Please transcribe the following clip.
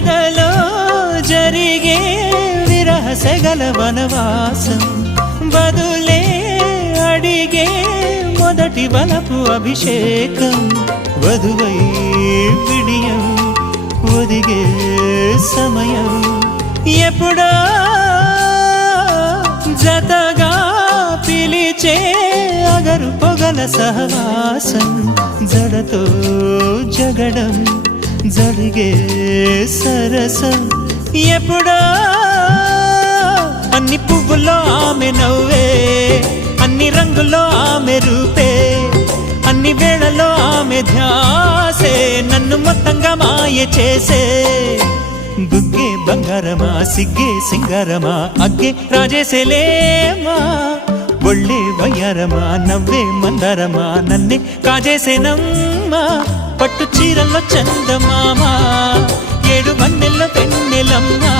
ఎదలో జరిగే విరహ సెగల వనవాసం బదులే అడిగే మొదటి వలపు అభిషేకం వధువై విడియం ఒదిగే సమయం ఎప్పుడో జతగా పిలిచే అగరు పొగల సహవాసం జడతో జగడం జరిగే సరసం ఎప్పుడో అన్ని పువ్వుల్లో ఆమె నవ్వే అన్ని రంగుల్లో ఆమె రూపే అన్ని వేళలో ఆమె ధ్యాసే నన్ను మొత్తంగా మాయ చేసే బుగ్గే బంగారమా సిగ్గే సింగారమా అగ్గే రాజేసేలేమా ఒళ్ళే వయ్యారమా నవ్వే మందారమా నన్నే కాజేసేనమ్మా పట్టు చీరల్లో చందమామా 7 వన్నెల్లో పెన్నెలమ్మా